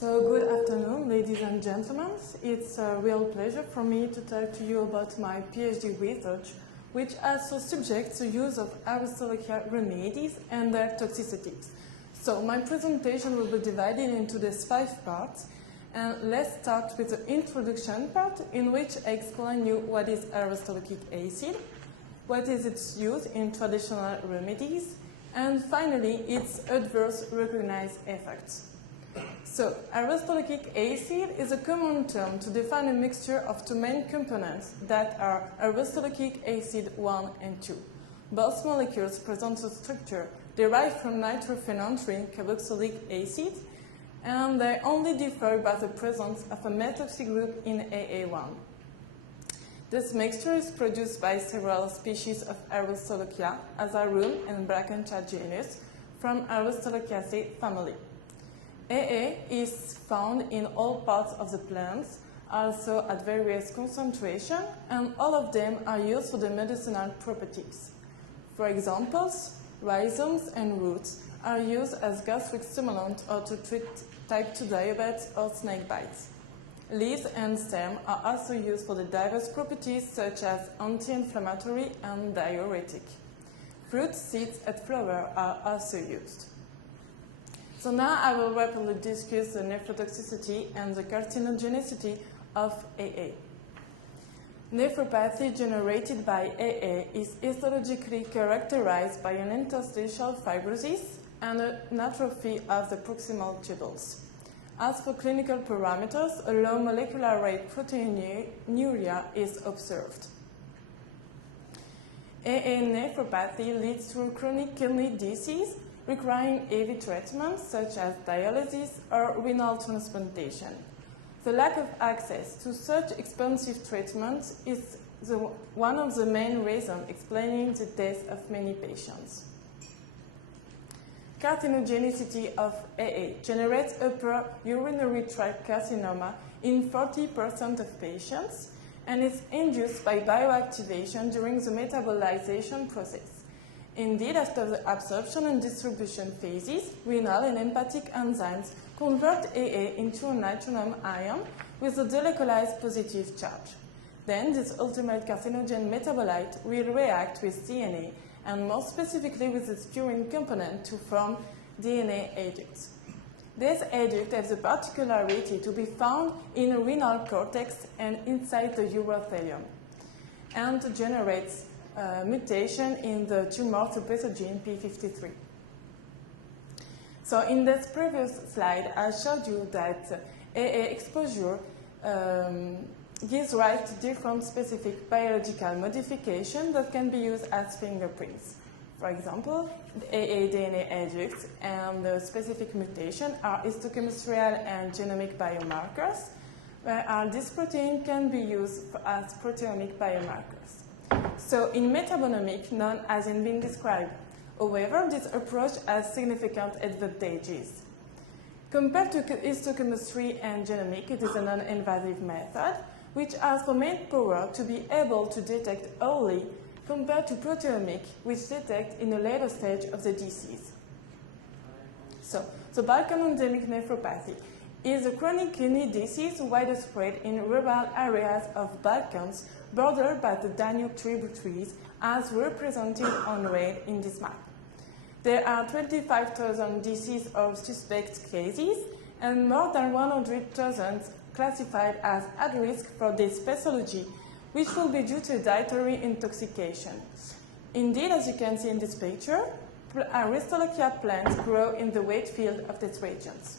So good afternoon, ladies and gentlemen. It's a real pleasure for me to talk to you about my PhD research, which has for subject the use of Aristolochia remedies and their toxicities. So my presentation will be divided into these 5 parts. And let's start with the introduction part, in which I explain you what is aristolochic acid, what is its use in traditional remedies, and finally its adverse recognized effects. So, aristolochic acid is a common term to define a mixture of 2 main components that are aristolochic acid 1 and 2. Both molecules present a structure derived from nitrophenol-3 carboxylic acid, and they only differ by the presence of a methoxy group in AA1. This mixture is produced by several species of Aristolochia, Azarum and Brackentia genus, from Aristolochiaceae family. AA is found in all parts of the plants, also at various concentrations, and all of them are used for their medicinal properties. For example, rhizomes and roots are used as gastric stimulant or to treat type 2 diabetes or snake bites. Leaves and stem are also used for the diverse properties such as anti-inflammatory and diuretic. Fruit, seeds, and flower are also used. So now I will rapidly discuss the nephrotoxicity and the carcinogenicity of AA. Nephropathy generated by AA is histologically characterized by an interstitial fibrosis and an atrophy of the proximal tubules. As for clinical parameters, a low molecular rate proteinuria is observed. AA nephropathy leads to a chronic kidney disease requiring heavy treatments such as dialysis or renal transplantation. The lack of access to such expensive treatments is one of the main reasons explaining the death of many patients. Carcinogenicity of AA generates upper urinary tract carcinoma in 40% of patients and is induced by bioactivation during the metabolization process. Indeed, after the absorption and distribution phases, renal and hepatic enzymes convert AA into a nitrogen ion with a delocalized positive charge. Then this ultimate carcinogen metabolite will react with DNA and more specifically with its purine component to form DNA adducts. These adducts have the particularity to be found in the renal cortex and inside the urothelium, and generates mutation in the tumor suppressor gene P53. So in this previous slide, I showed you that AA exposure gives rise to different specific biological modifications that can be used as fingerprints. For example, the AA DNA adducts and the specific mutation are histochemistry and genomic biomarkers, where this protein can be used as proteomic biomarkers. So in Metabolomic, none has been described. However, this approach has significant advantages. Compared to histochemistry and genomic, it is a non-invasive method, which has for main power to be able to detect early compared to proteomic, which detect in a later stage of the disease. So, the Balkan endemic nephropathy is a chronic kidney disease widespread in rural areas of Balkans bordered by the Danube tributaries as represented on red in this map. There are 25,000 disease or suspect cases and more than 100,000 classified as at risk for this pathology, which will be due to dietary intoxication. Indeed, as you can see in this picture, Aristolochia plants grow in the wheat field of these regions.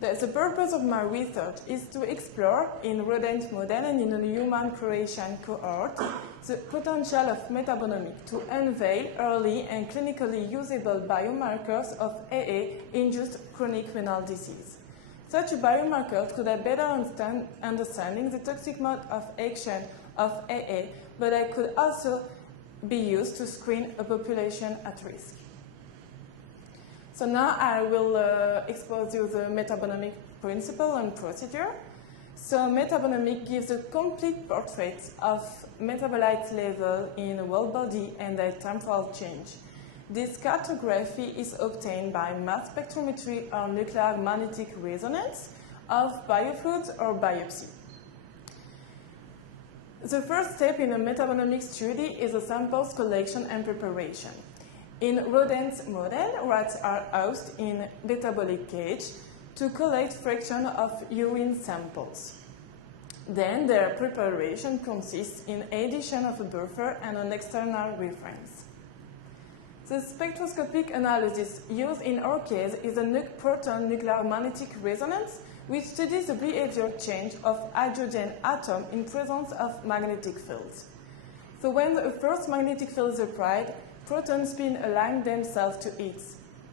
The purpose of my research is to explore in rodent model and in a human Croatian cohort the potential of Metabolomic to unveil early and clinically usable biomarkers of AA-induced chronic renal disease. Such biomarkers could have better understanding the toxic mode of action of AA, but they could also be used to screen a population at risk. So now I will expose you the Metabolomic principle and procedure. So Metabolomic gives a complete portrait of metabolite level in the whole body and their temporal change. This cartography is obtained by mass spectrometry or nuclear magnetic resonance of biofluids or biopsy. The first step in a metabolomic study is a samples collection and preparation. In rodent model, rats are housed in metabolic cage to collect fraction of urine samples. Then their preparation consists in addition of a buffer and an external reference. The spectroscopic analysis used in our case is a proton nuclear magnetic resonance, which studies the behavior change of hydrogen atom in presence of magnetic fields. So when the first magnetic field is applied, proton spin align themselves to it.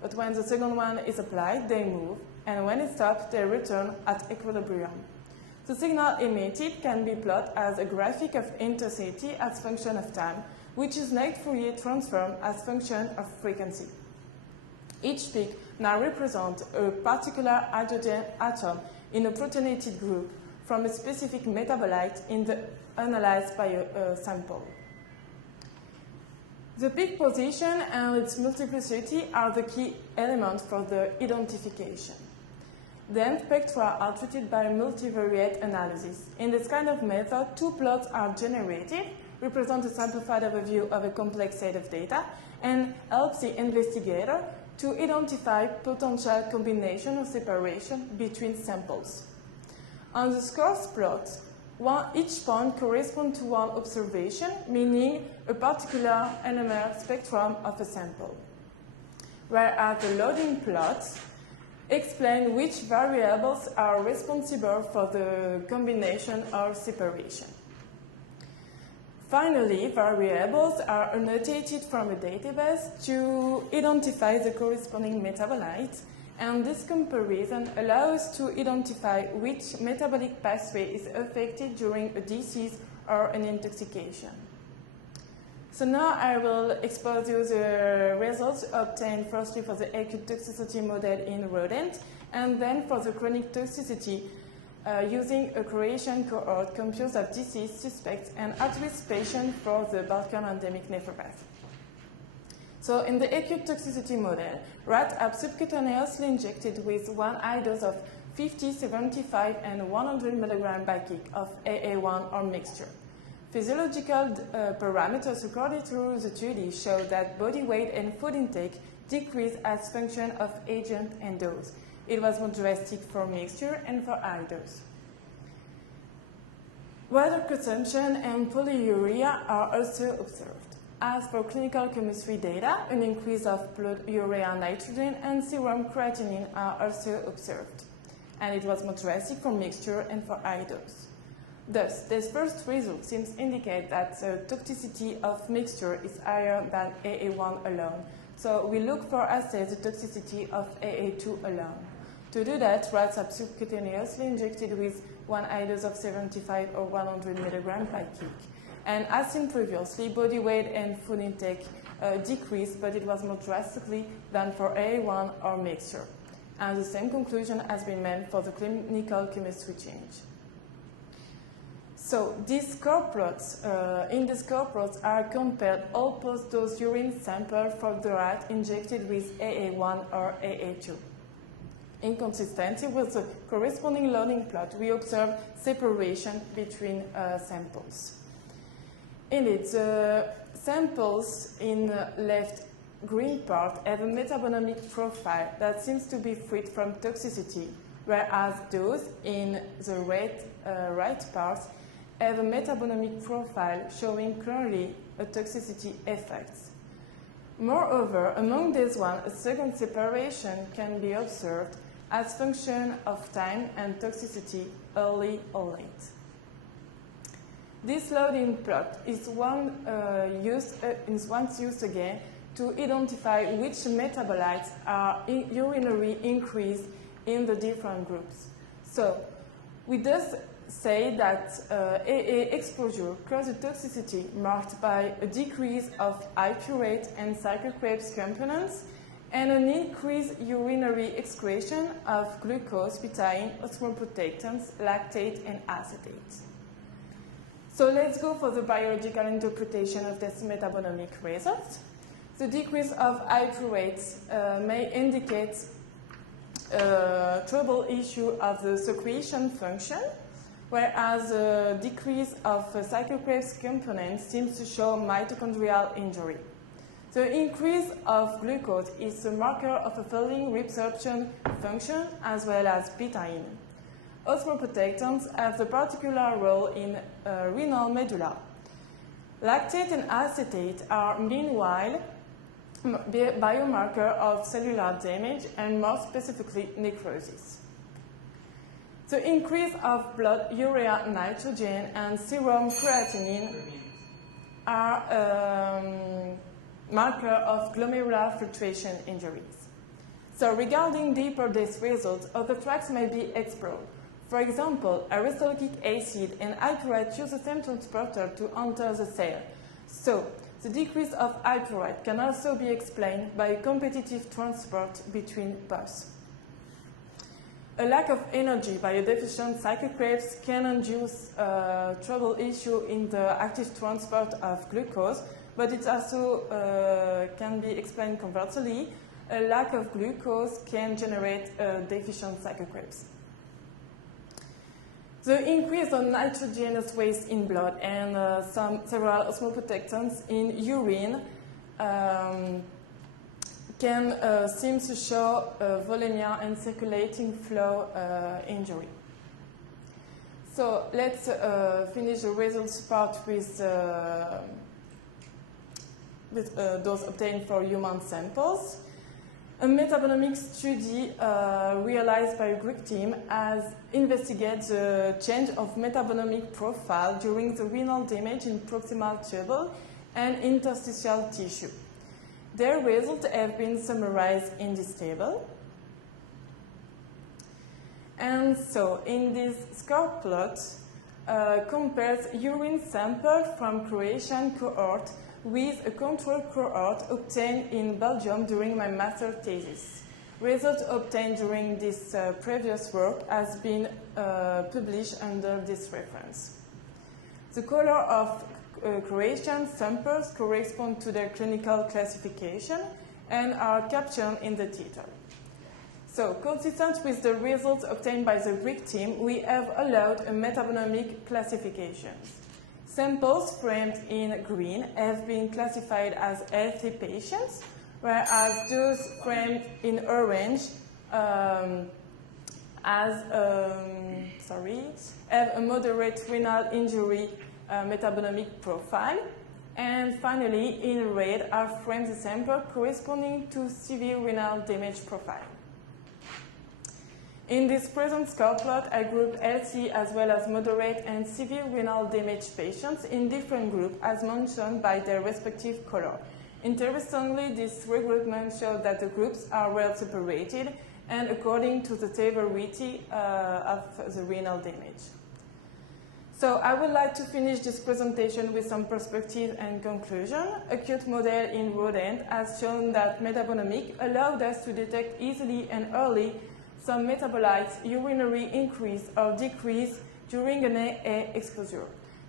But when the second one is applied, they move, and when it stops, they return at equilibrium. The signal emitted can be plotted as a graphic of intensity as function of time, which is next Fourier transform as function of frequency. Each peak now represents a particular hydrogen atom in a protonated group from a specific metabolite in the analyzed sample. The peak position and its multiplicity are the key elements for the identification. Then spectra are treated by multivariate analysis. In this kind of method, two plots are generated, represent a simplified overview of a complex set of data, and helps the investigator to identify potential combination or separation between samples. On the scores plot, each point corresponds to one observation, meaning a particular NMR spectrum of a sample. Whereas the loading plots explain which variables are responsible for the combination or separation. Finally, variables are annotated from a database to identify the corresponding metabolites, and this comparison allows to identify which metabolic pathway is affected during a disease or an intoxication. So now I will expose you the results obtained firstly for the acute toxicity model in rodent, and then for the chronic toxicity using a Croatian cohort composed of deceased suspects and at-risk patients for the Balkan endemic nephropathy. So in the acute toxicity model, rats are subcutaneously injected with one high dose of 50, 75, and 100 mg by kick of AA1 or mixture. Physiological parameters recorded through the study show that body weight and food intake decreased as function of agent and dose. It was more drastic for mixture and for high dose. Water consumption and polyuria are also observed. As for clinical chemistry data, an increase of blood urea nitrogen and serum creatinine are also observed. And it was more drastic for mixture and for high dose. Thus, this first result seems to indicate that the toxicity of mixture is higher than AA1 alone. So we look for assay the toxicity of AA2 alone. To do that, rats are subcutaneously injected with one high dose of 75 or 100 mg by kick. And as seen previously, body weight and food intake decreased, but it was more drastically than for AA1 or mixture. And the same conclusion has been made for the clinical chemistry change. So these score plots, in the score plots are compared all post-dose urine samples for the rat injected with AA1 or AA2. In consistency with the corresponding loading plot, we observe separation between samples. Indeed, the samples in the left green part have a metabolomic profile that seems to be free from toxicity, whereas those in the right part have a metabolomic profile showing clearly a toxicity effect. Moreover, among these ones, a second separation can be observed as function of time and toxicity early or late. This loading plot is once used again to identify which metabolites are urinary increased in the different groups. So we thus say that AA exposure causes toxicity marked by a decrease of alpurate and cycle Krebs components and an increased urinary excretion of glucose, betaine, osmoprotectants, lactate, and acetate. So let's go for the biological interpretation of this metabolomic results. The decrease of IQ rates may indicate trouble issue of the secretion function, whereas a decrease of cyclocrase component seems to show mitochondrial injury. The increase of glucose is a marker of a failing reabsorption function as well as betaine. Osmoprotectants have a particular role in renal medulla. Lactate and acetate are meanwhile biomarker of cellular damage and more specifically necrosis. The increase of blood urea nitrogen and serum creatinine are marker of glomerular filtration injuries. So regarding deeper disease results, other tracks may be explored. For example, aristolochic acid and hyperate use the same transporter to enter the cell. So the decrease of hyperate can also be explained by competitive transport between both. A lack of energy by a deficient cyclocrase can induce trouble issue in the active transport of glucose, but it also can be explained conversely. A lack of glucose can generate a deficient cyclocrase. The increase of nitrogenous waste in blood and several osmoprotectants in urine can seem to show volemia and circulating flow injury. So let's finish the results part with those obtained for human samples. A metabolomic study realized by a Greek team has investigated the change of metabolomic profile during the renal damage in proximal tubule and interstitial tissue. Their results have been summarized in this table. And so, in this score plot, compares urine sample from Croatian cohort with a control cohort obtained in Belgium during my master thesis. Results obtained during this previous work has been published under this reference. The color of Croatian samples correspond to their clinical classification and are captioned in the title. So, consistent with the results obtained by the Greek team, we have allowed a metabolomic classification. Samples framed in green have been classified as healthy patients, whereas those framed in orange have a moderate renal injury metabolomic profile. And finally, in red are framed the sample corresponding to severe renal damage profile. In this present score plot, I grouped healthy as well as moderate and severe renal damage patients in different groups as mentioned by their respective color. Interestingly, this regroupment showed that the groups are well separated and according to the severity of the renal damage. So I would like to finish this presentation with some perspective and conclusion. Acute model in rodent has shown that metabolomic allowed us to detect easily and early some metabolites urinary increase or decrease during an AA exposure.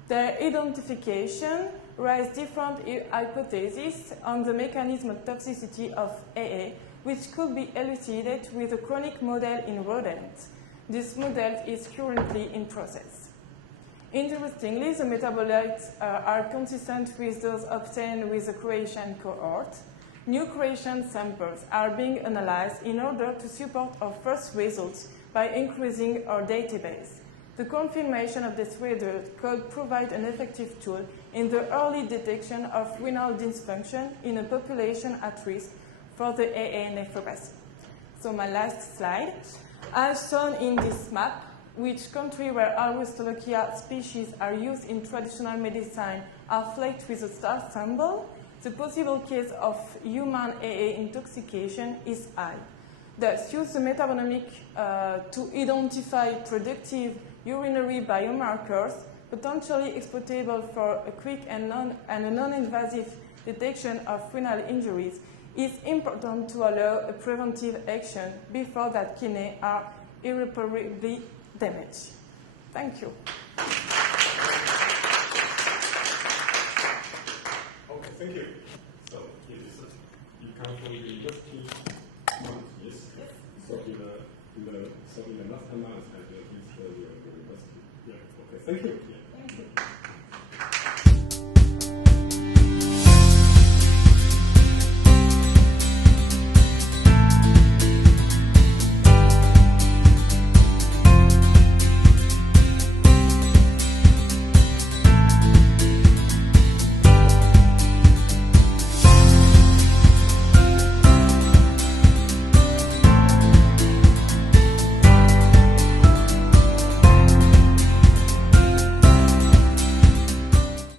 Their identification raised different hypotheses on the mechanism of toxicity of AA, which could be elucidated with a chronic model in rodents. This model is currently in process. Interestingly, the metabolites are consistent with those obtained with the Croatian cohort. New Croatian samples are being analyzed in order to support our first results by increasing our database. The confirmation of this result could provide an effective tool in the early detection of renal dysfunction in a population at risk for the AA nephropathy. So my last slide. As shown in this map, which country where Aristolochia species are used in traditional medicine are flagged with a star symbol, the possible case of human AA intoxication is high. Thus, use the metabolomic to identify productive urinary biomarkers potentially exploitable for a quick and a non-invasive detection of renal injuries is important to allow a preventive action before that kidney are irreparably damaged. Thank you. Okay, thank you. So, come from the university. Yes. Yes. So in the last analysis, I did the university. Yeah. Okay. Thank you. Yeah. Thank you.